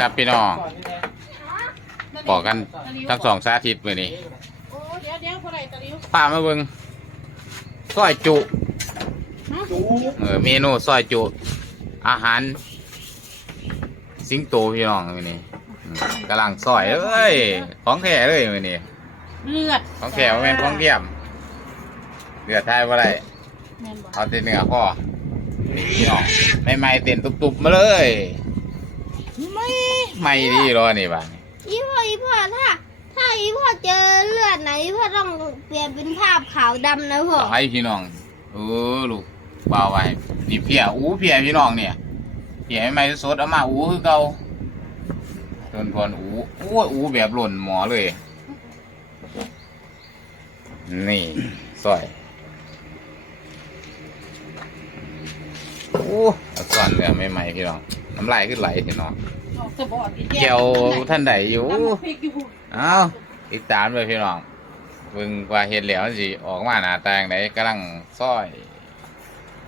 ครับพี่น้องบอกกันทั้งสองสาธิตมือนี้โอ้เดี๋ยวเดี๋ยวผู้ใดตะลิ้วพามาเบิ่งซอยจุ เออเมนูซอยจุ อาหาร สิงโตพี่น้องมือนี้อืมกำลังซอยเอ้ยของแท้เลยมือนี้เลือดของแท้บ่แม่นของเทียมเดือดทายว่าไรแม่นบ่เอาแต่เนื้อพ่อนี่พี่น้องไม่ไม่ๆเต้นตุบๆมาเลย ไม่ไม่ดีรอนี่บ้านอีพ่ออีพ่อถ้า ถ้าอีพ่อเจอเลือดนะอีพ่อต้องเปลี่ยนเป็นภาพขาวดำนะพ่อต่อให้พี่น้องเออลูกเบาไว้นี่เพียอู้เพียพี่น้องเนี่ยเพียไม่ไม่สดเอามาอู้คือเก่าโดนพรอู้อู้อู้แบบหล่นหมอเลย นี่สอยอู้เอาซ่อนเรือไม่ไม่พี่น้อง น้ำลายขึ้นไหลพี่น้องออกสะบอดอีเกี่ยวท่านใดอยู่ตำบักพริกอยู่เอ้าติดตามเลยพี่น้องเบิ่งว่าเห็ดแล้วสิออกมาหน้าตาอย่างไรกำลังซอย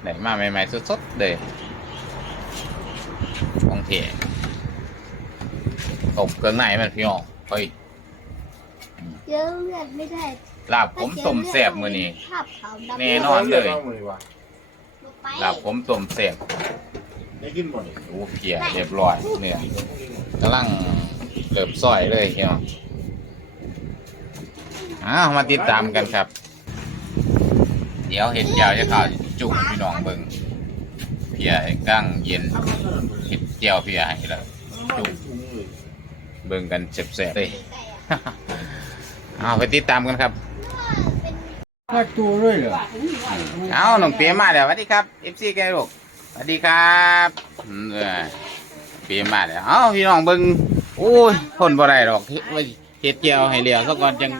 ไหนมาใหม่ๆสดๆเลยของเทตบเครื่องในมันพี่น้องเฮ้ยเจอเลือดไม่ได้ลาบผมต้มแซ่บมื้อนี้ภาพขาวดำแน่นอนเลยไปลาบผมต้มแซ่บ ได้กินบ่นี่โอ้เพียเรียบร้อยเนี่ยกำลังเริ่มซอยเลยพี่น้องอ้าวมาติดตามกันครับ เดี๋ยวเห็ดยาวจะข่าวจุ่มพี่น้องเบิ่งเพียกั้งเย็นเห็ดเจียวเพียให้แล้วจุ่มเบิ่งกันเจ็บๆเลยเอาไปติดตามกันครับถ้าตัวเลยเหรอเอาน้องเปียมาแล้วสวัสดีครับเอฟซีแกลูก สวัสดีครับเออเปียมาแล้วเอ้าพี่น้องเบิ่งโอ้ยคนบ่ได้ดอกเฮ็ดไว้เฮ็ดเจียวให้เหลียวซะก่อนจัง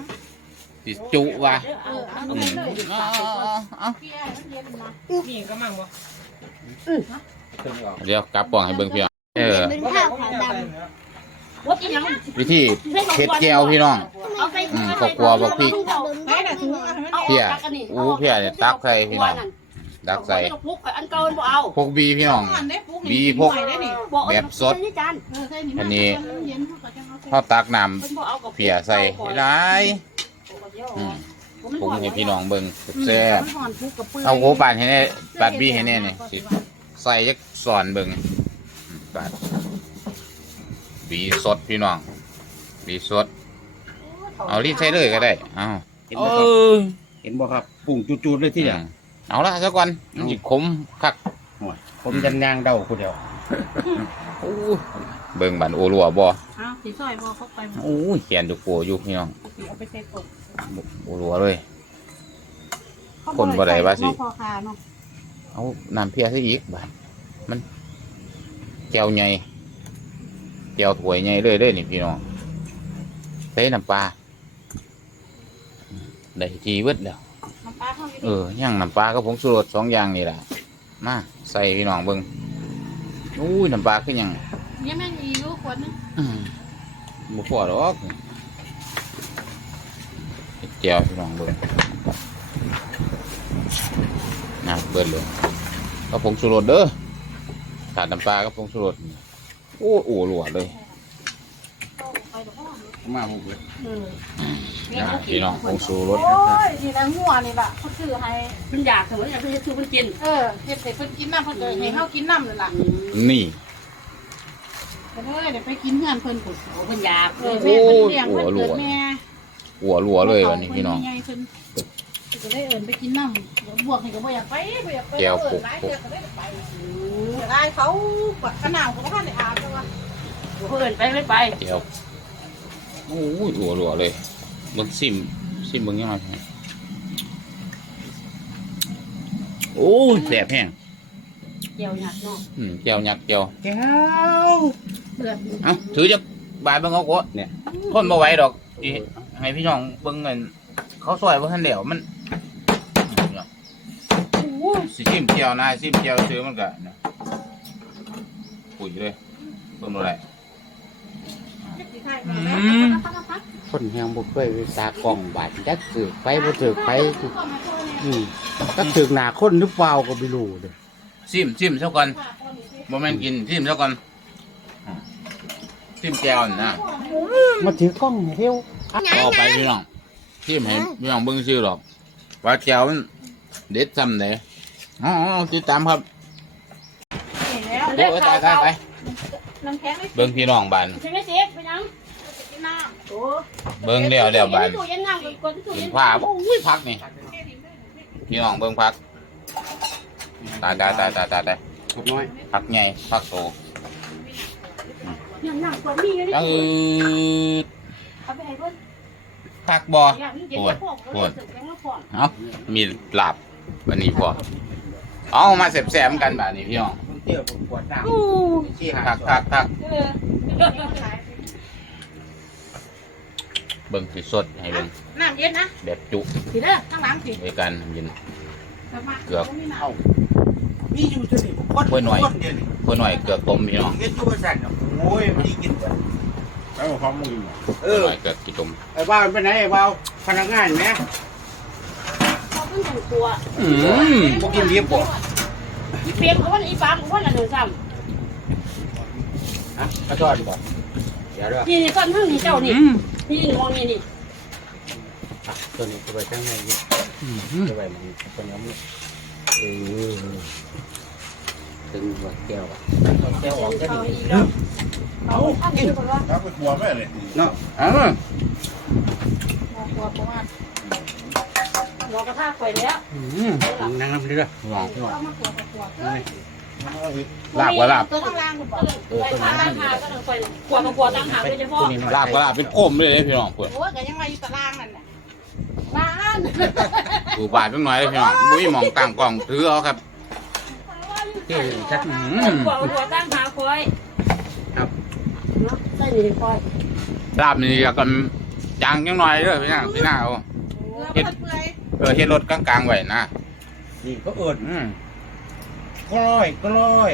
สิจุว่ะเออเอาอืมเอาเอานี่ก็มั่งบ่เดี๋ยวกลับกล่องให้เบิ่งพี่น้องเออเป็นภาพขาวดำวิธีเฮ็ดเจียวพี่น้องอืมข้าวคั่วบักพริกำไปน่เอาให้มันเพียอู้เพียเนี่ยตักใส่พี่น้อง ตักใส่พุกอันเก่ามันบ่เอาพวกบีพี่น้อง อันได้ปุ๊บีพกหน่อยได้นี่บอกแบบสด นี่จานเออใส่นี่อันนี้ เย็นเขาก็จะเอาใส่พอตักน้เพิ่นบ่เอากับำเพียใส่หลายอืมปรุงให้พี่น้องเบิ่งแซ่บมันห่อนปุ๊กกับปืนเอาโหปาดให้แน่ปาดบีให้แน่นี่สิใส่ยักสอนเบิ่งอืมปาดบีสดพี่น้อง บีสด เอารีดใส่เลยก็ได้ เอาเห็นบ่ครับเห็นบ่ครับปุ่งจุดๆเลยที่เดียวอืม เอาละซะก่อนมันสิขมคักโอ้ยผมยันยางเดาคนเดียวเบิ่งบันโอรัวบ่เอาสีซอยพอเข้าไปโอ้ยแขนอยู่โกอยู่พี่น้องเอาไปใส่กบโอรัวเลยคนบ่ได้ว่าสิพอคาเนาะเอาน้ำเพียซะอีกบาดมันแก้วใหญ่แก้วถ้วยใหญ่เลยเด้อนี่พี่น้องใส่น้ำปลาได้ทีเบิดแล้วน้ำ ปลาเข้าอยู่เออย่างน้ำปลากับผงชูรสสองอย่างนี่แหละมาใส่พี่น้องเบิ่งอุ้ยน้ำปลาคือหยังนี่แม่งอีลูกคนนึงอืมบ่พอหรอกเฮ็ดแก้วพี่น้องเบิ่งนะเบิดเลยกับผงชูรสเด้อขาดน้ำปลากับผงชูรสโอ้โอ้หลวดเลยไปกับพ่อ มาผมเลยเออนะพี่น้องผงชูรสโอ้ยนี่นะงัวนี่ล่ะเขาซื้อให้มันอยากแต่ว่าอยากให้ซื้อมันกินเออเฮ็ดให้เพิ่นกินน้ำเพิ่นก็ให้เฮากินน้ำนั่นล่ะนี่เพิ่นเอ้ยเดี๋ยวไปกินเฮือนเพิ่นพุ่นโอ้มันอยากเออแม่เพิ่นเลี้ยงเพิ่นเกิดแม่หัวหลัวเลยวันนี้พี่น้องเพิ่ใหญ่เพิ่นเพิ่นก็ได้เอิ้นไปกินน้ำแล้วบวกให้ก็บ่อยากไปบ่อยากไปแก้วเอิ้ปุนกหลายปุกเทื่อก็ได้ไปแต่ได้เขาบัดกระหน่ำก็บ่ทันได้อาบเลยว่ะเพื่อนไปไม่ไปเจียว โอ้ยหัวหลัวเลยเบิ่งซิมซิมเบิ่งยังไงโอ้ยแสบแห้งเกี่ยวหยัดเนาะอืมเจียวหยัดเจียวแก้วเดือดเอ้าถือจะบายเบิ่งเอาโกะเนี่ยคนบ่ไหวดอกอีให้พี่น้องเบิ่งเงินเขาซอยบ่ทันเดียวมันโอ้ยสิซิมเจียวนะซิมเจียวซื้อมันก็นะปุ๋ยเลยเบิ่งบ่ได้ คนแหงบ่เคยไปตากล้องบาดจักสึกไปบ่ถึกไปอืมก็ถึกหน้าคนหรือเปล่าก็ไม่รู้เด้อซิมซิมซะก่อนบ่แม่นกินซิมซะก่อนทิมแก้วนี่นะมาถือกล้องให้เร็วต่อไปพี่น้องทิมให้พี่น้องเบิ่งชื่อหรอกว่าแก้วมันเด็ดซ้ำไหนอ๋อติดตามครับเห็นแล้วโอ้ยตายตายตาย น้ำแข็งไม่เบิ่งพี่น้องบานใช่ไหมเจ๊ไปยังกินน้ำโอ้เบิ่งเดียวเดียวบานตู้เย็นน้ำก่อนตู้กิเย็นนผ้าโอ้ยพักนี่พี่น้องเบิ่งพักตายตายตายตายตายตายขอบน้อยพักใหญ่พักโตยังน้ำก่อนมีอยู่นี่ตั้งเอาไปให้เพิ่นพักบ่อยากมีเย็นพวกปวดเสร็จแล้วพอเอ้ามีลาบวันนี้พอเอามาแสบๆกันแบบนี้พี่น้อง เที่ยวปวดน้อู้ำชี้หาพักพักพักเออเบิ่งสิสดให้เบิ่งน้ำเย็นนะแบบจุสิเด้อข้างหลังสิด้วยกันเย็นเกือบมีอยู่ตัวนี้คนกล้วยหน่อย คนเดียวนี่เพื่อหน่อยเกือบต้มพี่น้องเฮ็ดจุกสันโอ้ยมันดีกินแล้วพร้อมมือเอเพื่ออหน่อยเกือบกี่ต้มไอ้บ้าวไปไหนไอ้บ้าวพนักงานไหม เขาเพิ่งแต่งตัวอืม พวกกินเลี้ยบบ่ อีเปียกเขาว่าอีปามเขาว่าหนึ่งซ้ฮะกระทอดบ่เดี๋ยวเด้อำนี่นี่ก้อนทั้งนี่เจ้านี่นี่นี่มองนี่นี่อะตัวนี้ตัวไปตั้งไหนอยู่อืมตัวไปมันตัวนี้มันเออถึงหัวแก้วอะเอาแก้วออกก็เอาดีอีกแล้วเอาอันนี้ก่อนว่าครับไปกลัวแม่เลยเนาะอ่าตัวประมาณ หัวกระทะไฟแล้วอืมนั่งน้ำเด้อลองเอามาตัวตัวลาบก็ลาบตัวข้างล่างคุณบอกไฟฟ้าตั้งหาก็ต้องไฟขวดกับขวดตั้งหาโดยเฉพาะตัวนี้หน่อยลาบก็ลาบเป็นก้มเลยเด้พี่น้องเพื่อนโอ้ยก็ยังมาอยู่ตารางนั่นน่ะบ้านดูบาดเป็นหน่อยเลยพี่น้องบุ้ยมองกลางกล่องถือเอาครับเท่ชัดอืขมวดกับขวดตั้งหาคอยครับเนาะใส่นี่คอยลาบนี่ก็กันจางยังหน่อยเด้อพี่น้องพี่น้าเอาเพื่อเปื่ อยเออเฮ็ดรถกลางๆไว้นะนี่ก็เอิญอืม กล้อยกล้อย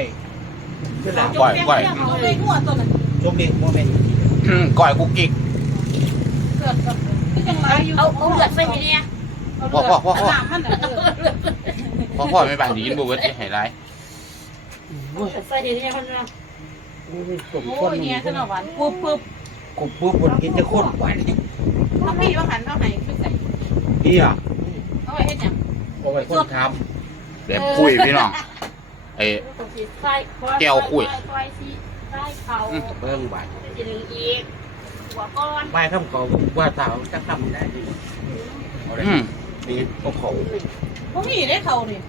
ขึ้นหลังก่อยก่อยตัวเลยหัวตัวนั้นชมดิโมเมนต์อืมก่อยกุกกิกเกิดกับที่จังไรอยู่เอาเอาเลือดใส่ไปเนี่ยพ่อพ่อพ่อพ่อน้ำมันน่ะเออพ่อพ่อไม่บานสิกินบ่เบิดสิให้หลายใส่ดีเนี่ยคนละสมโอ้คนยเนี่ยขนมหวานปุ๊บปุ๊บกูปุ๊บคนกินจะข้นหวานถ้าพี่ว่าหันเอาไหนขึ้นใส่พี่อะ เอาไว้เฮ็ดหยังเอาไปคนทแบบคุยพี่น้องไอ้ใส่คอยใส่ซีใส่เขาำเบิ้งหวานจะดึงอีกหัวก้อนใบข้ามเขาว่าสาวจะทำได้ดีเอาได้อืมดีเขาเขาพวกพี่ได้เขานี่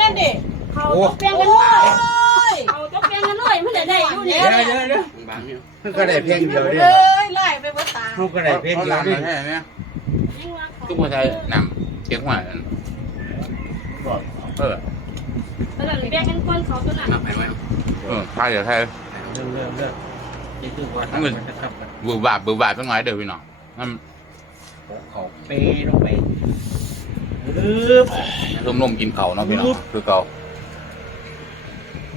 นั่นดิเขาต้องแปลงโอ้กันเลยยเขาต้องแปลงกันเลยมันได้ได้อยู่เดี๋เนี่ยยวเดี๋ยวเดี๋ยวบางเนี่ยมันก็ได้เพียงเดียวเดียวเอ้ยไล่ไปเบิดตาเขาก็ได้เพียงเอาเดียวลำเดีมายวแค่นี้ทุกคนใช้น้ำ เชียงหัวนั่นเออแล้วแบ่งกันก้อนเขาตัวนั้นเออถ้าเดี๋ยวใช้เรื่องเรื่องเรื่องนี่คือว่ามันจะทำกันบือบาบบือบาบเป็นไงเด้อพี่น้องมันเขาเปลงไปปึ๊บร่มนมกินเขาเนาะพี่น้องคือเขา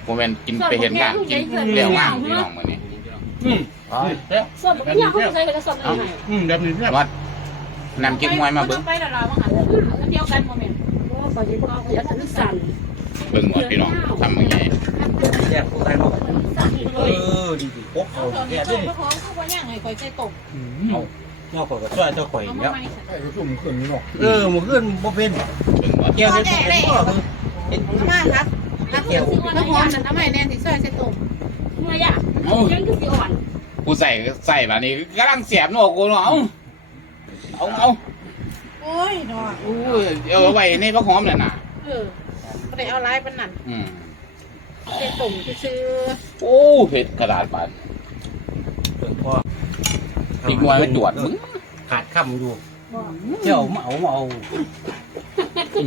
โมเมนกินไปเห็นงานกินเลี้ยงงานพี่น้องมื้อนี้อืมอ๋อเด้อส่วนบางอย่างเขาใส่กระสอบหน่อยอืมแบบนี้เนี่ยวัด นำเก๊กมวยมาเบิ่งไปแล้วเราว่าหันอันเดียวกันโมเมนต์เพราะว่าเขาจะก็อยากจะสั่นเบิ่งหมดพี่น้องทำมึงไงแยกกันหมดสั่นเลเอยอดีดีพกเอาเขาตอนแยนี้กช่ด้ววยยพวกของเขาว่าย่างไงคอยใจตกเอานอกจากช่วยเจ้าข่อยเอาแล้มาวใหม่ไอ้ชุ่มขึ้นนี่หรอกเออมันขึ้นบ่เป็นเบิ่งหมดแก้วเป็นเป็นพ่อคือเห็นเอามาครับรับเกี่ยวน้ำหอมนั่นทำไมแน่นที่ซอยใจตกทำไมอะยังคือสีอ่อนกูใส่ใส่แบบนี้กำลังเสียบหนวกกูเนาะ เอาเอาเอาโอ้ยเนาะอู้เอาไว้ในพระหอมน่ะน่ะเออก็ได้เอาลายเป็นนั่นอืมใจตุ่มซื้อโอ้เผ็ดกระดาษบานพ่ออีกหน่วยมาจวดมึงขาดคำอยู่เจ้าเมาเมา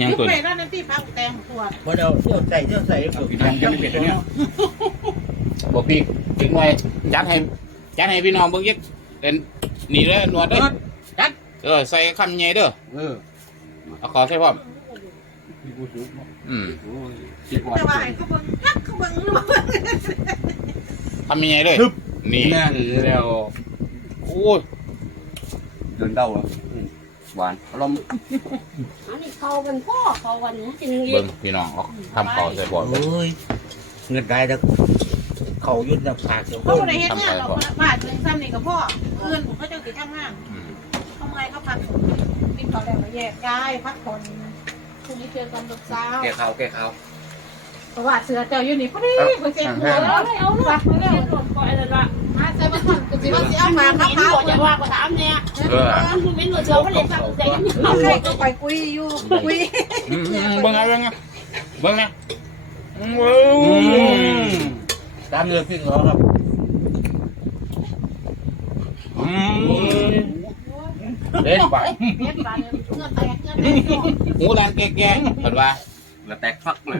ยังๆตัวไปนี้ แล้วนั่นที่พักแตงขวดบ่เดาเที่ยวใส่เที่ยวใส่ฝึกยังจะไม่เผ็ดอันเนี้ยบอกพี่อีกหน่วยจัดให้จัดให้พี่น้องเบิ่งยักเป็นนี่เด้อหนวดเด้อจัด เออใส่คำใหญ่เด้อเออเอาขอใส่พร้อมอืมแต่ว่าให้เขาเบิ่งฮักเขาเบิ่งหรือเปล่าทำยังไงเลยนี่นั่นแล้วโอ้ยเดินเดาแล้วหวานอารมณ์อันนี้เขาเป็นพ่อเขาวันนี้จริงเบิ่งพี่น้องเอาทำเขาใส่บอลเอ้ยเงินได้แล้วเขายุ่นแล้วขาดเดี๋ยวคเขานบ่ได้เฮ็ดงานหรอกบาทหนึงซ้กับพ่ออื่นผมก็จะติดทำงาน อืมทำไงเขาพักกินข้าวแล้วมาแยกย้ายพักผ่อนพรุ่งนี้เจอกันตอนเช้าแกเขาแกเขาเพราะว่าเสือเจ้าอยู่นี่พอดีคนเจ็บหัวเอาเลยเอาลูกเอาเลยโดนปล่อยเลยละมาใส่มาก่อนกูจะว่าจะเอามาข้าวเห็นขาวหัวจะว่าก็ถามเนี่ยเออคุณไม่หนวดเชียวเขาเลยฟังแต่ยังเอาใครก็ไปคุยอยู่คุยอืมอืมเบิ่งเอาเบิ่งเอาเบิ่งนะอืมตามเรือพิ้งเหรอครับอืม เล่นไปเม็ดปลาเนี่ยเงื่อนแตกเงื่อนแตกหูดันแก่ๆเพิ่นว่าแล้วแตกฟักเลย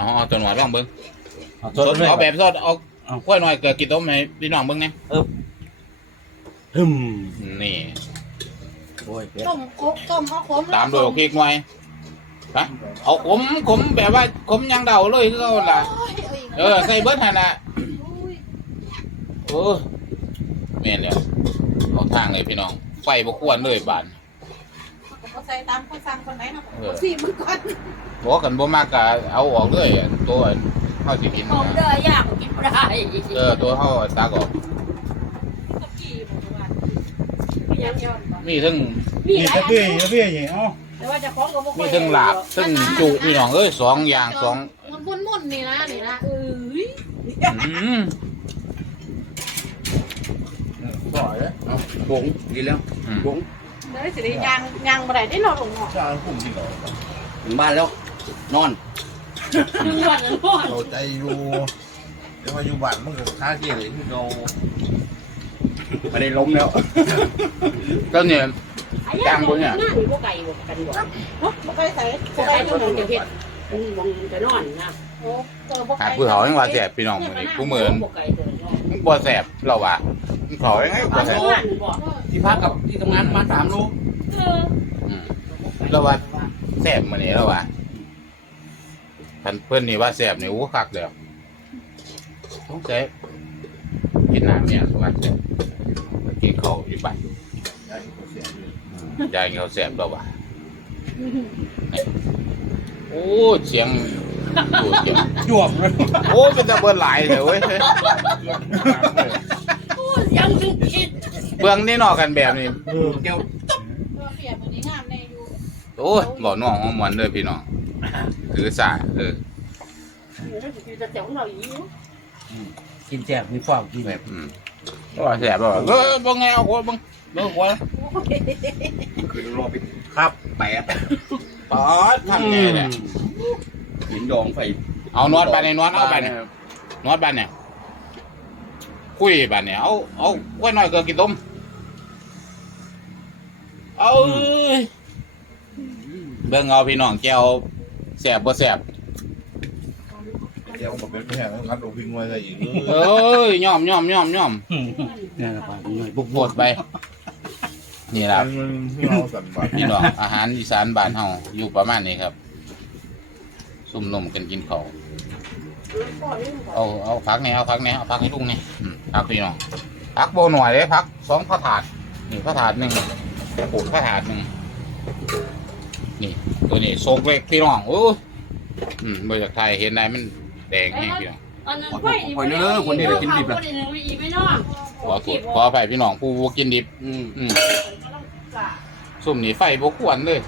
อ๋อเอาตัวหนวดลองเบิ่งเอาสดเอาแบบสดเอากล้วยหน่อยเกลือกินต้มให้พี่น้องเบิ่งนะฮึมนี่โอ้ยเผ็ดต้มกบต้มข้าวขมตามด้วยพริกหน่อยฮะเอาขมขมแบบว่าขมอยังเดาเลยคือเอาล่ะ เออใส่เบิดหั่นน่ะโอ้แม่นแล้วเอาทางเลยพี่น้อง ไฟบ่ควรเลยบาดก็ใส่ตามคนสั่งคนไหนนะสี่มือก่อนบอกกันบ่มากก็เอาออกเลยอันตัวเฮาสิกินผมนะเด้อยากกินไม่ได้เออตัวเฮาตักออกกี่หมดวันยังย้อนมีทั้งมีนี่หลายจะเบี้ยจะเบี้ยอย่างเอ้าแต่ว่าจะคล้องกับพวกมีทั้งลาบทั้งจุพี่น้องเอ้ยสองอย่างสองมันมุ่นมุ่นนี่นะนี่นะเอ้ย อืมสอยเลยบงดีแล้วอืมบงเดี๋ยวสิได้ยางยางบ่ได้ได้นอนลงหมอชาคุ่มจริงเหรอถึงบ้านแล้ว นอนยังย้อนยังย้อนเราใจอยู่เดี๋ยวมาอยู่บ้านมันก็ท่าเกี่ยเลยที่เราไม่ได้ล้มแล้วก็เนี่ยจ้างบนเนี่ยนี่พวกไก่บวกกันบ่บ่ไปใส่พวกไก่ต้องมองจะเผ็ดมองจะนอนนะ โอ้เออบ่หาไปผู้เขายังว่าแสบพี่น้องมื้อนี้ผู้เหมือนพวกไก่เดินนอนบ่แสบเราว่าเขายังไงบ่บ้านแสบนอนบ่ที่พักกับที่ทำงานมาสามลูกเอออืมเราว่าแสบมื้อนี้เราว่าท่านเพิ่นนี่ว่าแสบนี่โอ้คักแล้วต้องแสบกินน้ำเนี่ยสวัสดีไปกินข้าวอยู่บ้านได้ก็เสียเลยอืมยายเขาแสบเราว่าโอ้เสียง ดูเสียงจวบเลยโอ้เป็นตะเบิดหลายเลยเว้ยยังถึงคิดเบื้องนี่นอกกันแบบนี้เออแก้วตัวเปียกมันนี้งามในอยู่โอ้ยบอกน้องของมันเลยพี่น้องถือสาเออจะเจ้าเราอีกกินแจกมีความกินแบบอืมว่าแสบบ่เออบ่ไงเอาหัวบังเบิ่งหัวคือรอไปครับแปดปอดทำไงเนี่ย หินดองไฟเอานวดบานเนี่ยนวดเอาบานเนี่ยนวดบานเนี่ยคุยบานเนี่ยเอาเอาไว้หน่อยเกินกินต้มเอาเอ้ยเบิ่งเอาพี่น้องแก้วแสบบ่แสบเดี๋ยวผมเป็นแม่ต้องคัดโอพิงไว้ใส่อีกเอ้ยย่อมย่อมย่อมย่อมเนี่ยนะครับหน่วยบุกหมดไป นี่ล่ะมันที่เราสั่นบัตรพี่น้องอาหารอีสานบ้านเฮาอยู่ประมาณนี้ครับ ซุ่มนมกันกินเขาวเอาเอาพักนี่เอาพักนี่เอาพักให้ลุงนี่อืมพักพี่น้องพักโบหน่อยเลยพักสองพระถาดนี่พระถาดหนึ่งปูดพระถาดหนึ่งนี่ตัวนี้โซกเล็กพี่น้องโอ้ยอืมบริจากไทยเห็นได้มันแดงแห้งพี่น้องอันนั้นไฟคนนี้เลยกินดิบคนนี้อีกไม่นอนขอโทษขออภัยพี่น้องผู้บ่กินดิบอืมอืมซุ่มนี่ไฟบกวนเลย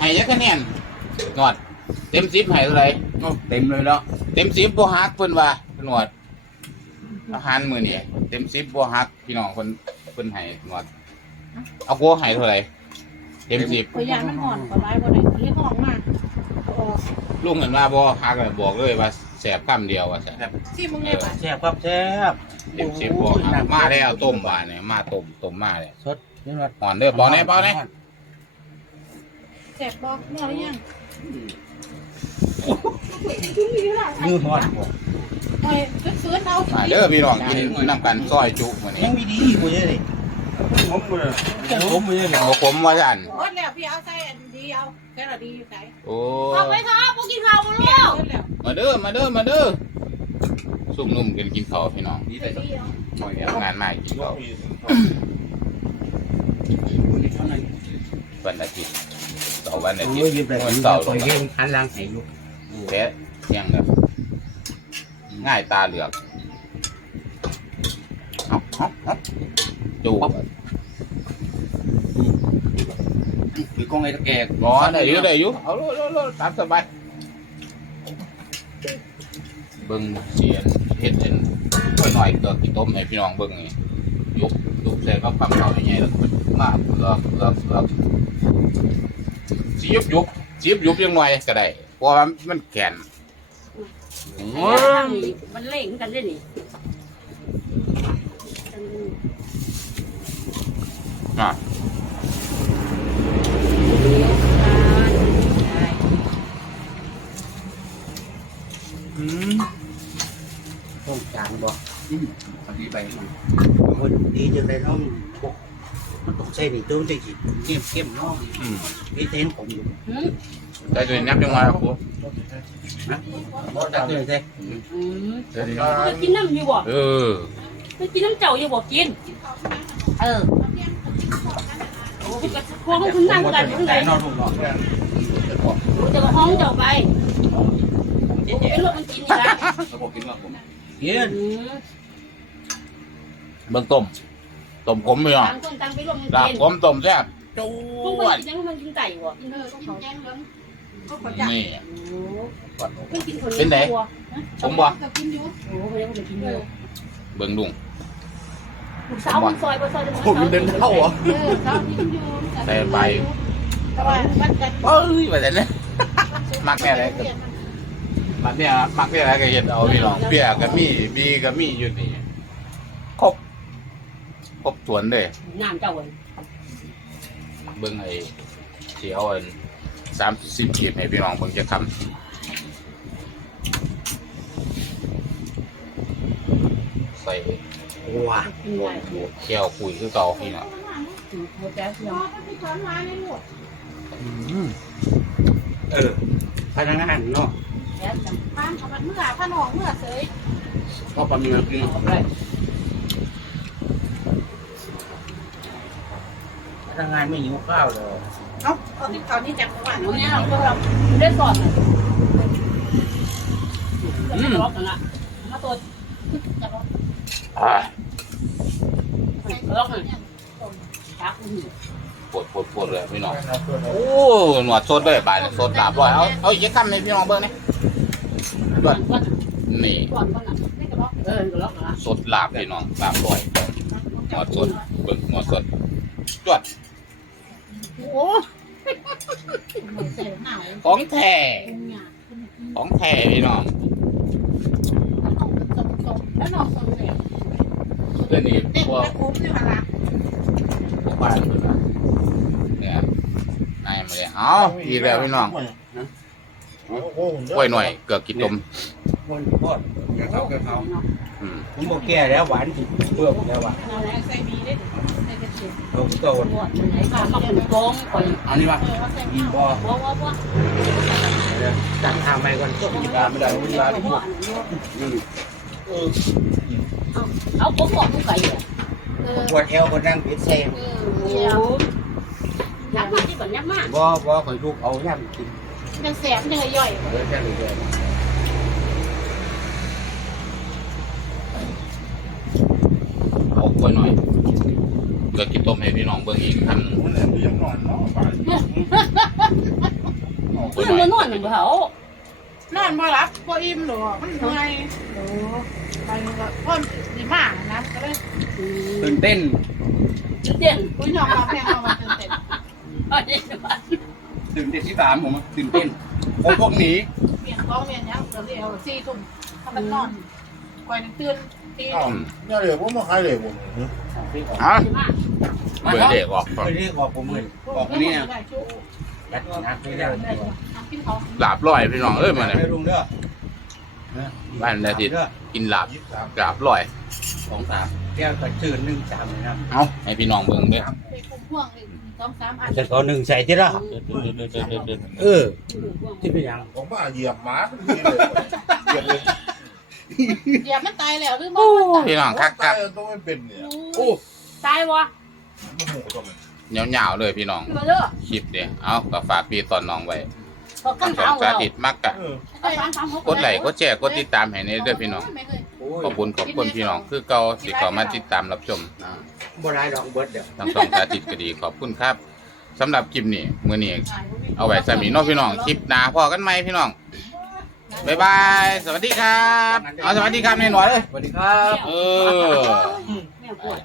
ให้ยักคะแนนหนวด เต็มสิบให้เท่าไหรโอ้เต็มเลยแล้วเต็มสิบบ่ฮักเพิ่นว่าหนวดอาหารมื้อนี้เต็มสิบบ่ฮักพี่น้องเพิ่นเพิ่นให้หนวด เอาโกให้เท่าไหรเต็มสิบตัวอย่างมันอ่อนกว่าร้ายบ่ได้เรียกห้องมาโอ้ลุงเห็นว่าบ่ฮักเลยบอกเลยว่าแสบคำเดียวว่าแสบที่มึงเนี่ยแซ่บครับแซ่บเต็มสิบบ่ฮักมาแล้วต้มบาดเนี่ยมาต้มต้มมาแล้วสดนี่ว่าอ่อนเด้อปอแน่ปอแน่ เจ็บบอกเมื่อหรือยังมือหอดบ่โอ้ยฟื้นๆเอามาเด้อพี่น้องกินน้ำกันซอยจุมื้อนี้ยังมีดีกว่าเยอะเลยผมเลยแก้วผมไม่ได้เลยบ่ขมว่าซั่นโอ้ยแล้วพี่เอาใส่อันดีเอาแค่ละดีอยู่ไหนโอ้เอาไปครับพวกกินข้าวกันเปลี่ยแล้วนแล้วมาเด้อมาเด้อมาเด้อซุ่มนุ่มกันกินข้าวพี่น้องดีแต่ดีเอาหน่อยเดียวงานมากินข้าวมี วันอาทิตย์สาร์วันอาทิตโอ้ยย์ยิ้มไปวันยิ้มเสาร์ไปเฮงหันหลังให้ลูกแพ้ยังแบบง่ายตาเหลือกเอาเอาเอาจูคือกองไอ้ตะแกงอได้อยู่ได้อยู่เอาโลดโลดโลดตามสบายเบิ่งเสียนเฮ็ดเป็นค่อยหน่อยเกลือกี่ต้มให้พี่น้องเบิ่งนี่ ยกยกใส่กับความเข่าใหญ่ๆแล้วมาเกลือเกลือเกลือสิยุบยุบสิยุบยุบยังหน่อยก็ได้เพราะว่ามันแข็งมันเล่งกันได้นี่อะอืมต้องจานบ่อืมพอดีไปมัน คนดีจังเลยน้องบกมันต้องใส่นี่ตัวมันจะกินเข้มเข้มน้องอืมพี่เต้นผมอยู่ได้ตัวนับยังไงครับผมบ่จักเลยเด้อืมเดี๋ยวนี้จะกินน้ำอยู่บ่เออจะกินน้ำเจ้าอยู่บ่กิน เออโอ้ยกับพวกคุณนั่งกันทั้งไหนนอนลูกนอนจะมาห้องเจ้าไปเป็นรถมันกินนี่ละระบบกินว่าผมเย็นอืม เบิ่งต้มต้มขมไม่หรอต่างคนต่างไปรถมันลาบกินขมต้มแซ่บจพวกวมัดนกินยังมันกินไก่บ่เออต้องเขาแจ้งเรื่องก็ขอจับนี่โอ้มันกินคนผมบ่ก็กินอยู่โอ้ไม่ได้มันกินเยอะเบิ่งดุงลูกสาวมันซอยบ่ซอยจะผมเดินเข้าเหรอเออเขากินอยู่แต่ไปแต่ว่ามันจะเอ้ยว่าแต่เนี่ยมักแม่อะไรก็มักเนี่ยมักเนี่ยอะไรก็เฮ็ดเอาพี่น้องเปียก็มีบีก็มีอยู่นี่ครบ ครบสวนเด้น้ำเจ้าเว้ยเบิ่งไอ้ที่เอาอันสามสิบขีดให้พี่น้องเบิ่งจะทำใส่ว้ากินได้แก้วคุยคือเก่าพี่น้องโอ้แต่เนาะพี่ถอนมาในหมดเออพนักงานเนาะแย่จังบ้านเขามันเมื่อผ้าหนองเมื่อเสยพอประมีกินเอาไป พนักงานไม่หิวข้าวเลยเอ้าตอนที่เขานี่จับเมื่อวานหนูเนี่ยเราก็เราได้สอนเลยไม่ทะเลาะกันละมาตัวอ่าทะเลาะกันชักอือปวดปวดปวดเลยพี่น้อง โอ้หนวดสดเลยบาดนี้สดลาบร้อยเอาเอาอีกคำให้พี่น้องเบิ่งนี่ก่อนก่อนนี่ก่อนก่อนอะไม่ทะเลาะเออทะเลาะกันละสดลาบพี่น้องลาบร้อยหนวดสดเบิ่งหนวดสดจวด โอ้เสยหนาวของแท้เป็นหยาของแท้พี่น้องแล้วนอนสมเด็จเรื่องนี้เด็กพวกและคุ้มอยู่ค่ะละพวกบ้านเพิ่นว่าเนี่ยนายมาเลยเอาอีกแล้วพี่น้องกล้วยหน่อย เกือบกินนมคนทอดอย่าเข้ากับเขาอืมผมบอกแก่แล้วหวานจิเปลือกแล้วว่ะ นอนแล้วใส่บีได้ใส่กระเทียมลงโตนหมดมันไหนก็มาเป็นกองก่อนอันนี้ปะเออว่าใส่บีบ่ว่อว่อจัดทางไปก่อนก็มีกาไม่ได้เวลาที่หพมวดกเอาผมบอกผู้ไก่อะเออปวดเอวคนนั่งปิดเซมเออโอ้เดียวยักมากที่ก่อนยักมากบ่บ่คอยลูกเอาย่ำกินยังแสบยังย่อยเลยแค่นี้เลยเอากล้วยหน่อย เกือบกินต้มให้พี่น้องเบิ่งอีกครั้งหนึ่งมันเนี่ยยังนอนเนาะบ่ายเอากล้เพื่วยอนหน่อยมานอนเหมือนเขานอนบ่รับบ่อิ่มหรอมันเหนื่อยโอ้ไปก็พ่นดีมากนะก็เลยตื่นเต้นเด่นคุยยอมรับแพงเอามาเต็มเอาเด่นมาตื่นเต้นที่สามผมตื่นเต้นผมพวกหนีเปลี่ยนกองเปลี่ยนยังเดี๋ยวเรียวสี่ทุ่มถ้ามันนอนคอยนึงตื่นตี อ้าวเนี่ยเดี๋ยวผมมาขายเลยผมเอามากเบื่อเด็กออกก่อนไปเรียกออกผมเลยออกนี่นะยัดนักไม่ได้กินของลาบร้อยพี่น้องเอ้ยมาเนี่ยบ้านอาทิตย์เด้อกินหลาบยี่สิบลาบร้อยสองสามแก้วกระชื่นหนึ่งสามเลยนะเอาให้พี่น้องเบิ่งด้วยจะขอหนึ่งใส่ที่ละเออที่เป็นอยังผมว่าเหยียบหมาเหยียบเลย เดี๋ยวมันตายแล้วหรือบ่พี่น้องคักตาคัยกต้องไม่เป็นเนี่ยโอ้ตายวะมันหมูต้องเป็นยาวๆเลยพี่น้องมาเด้อคลิปเนี่ยเอาก็ฝากพี่ตอนน้องไว้พอกันช่องเอาสาเราธิตมักกะเอาสามสามหกดไลค์กดแชร์กดติดตามให้ในเด้อพี่น้องขอบคุณขอบคุณพี่น้องคือเก่าสิเข้ามาติดตามรับชมอ่าบ่ได้ดอกเบิดเด้อทั้งสองสาธิตก็ดีขอบคุณครับสำหรับคลิปนี้มื้อนี้เอาไว้สามีเน้องพี่น้อง คลิปหน้าพอกันไหมพี่น้อง บ๊ายบาย สวัสดีครับ เอาสวัสดีครับในหน่อยเลยสวัสดีครับ เออ แม่ปวด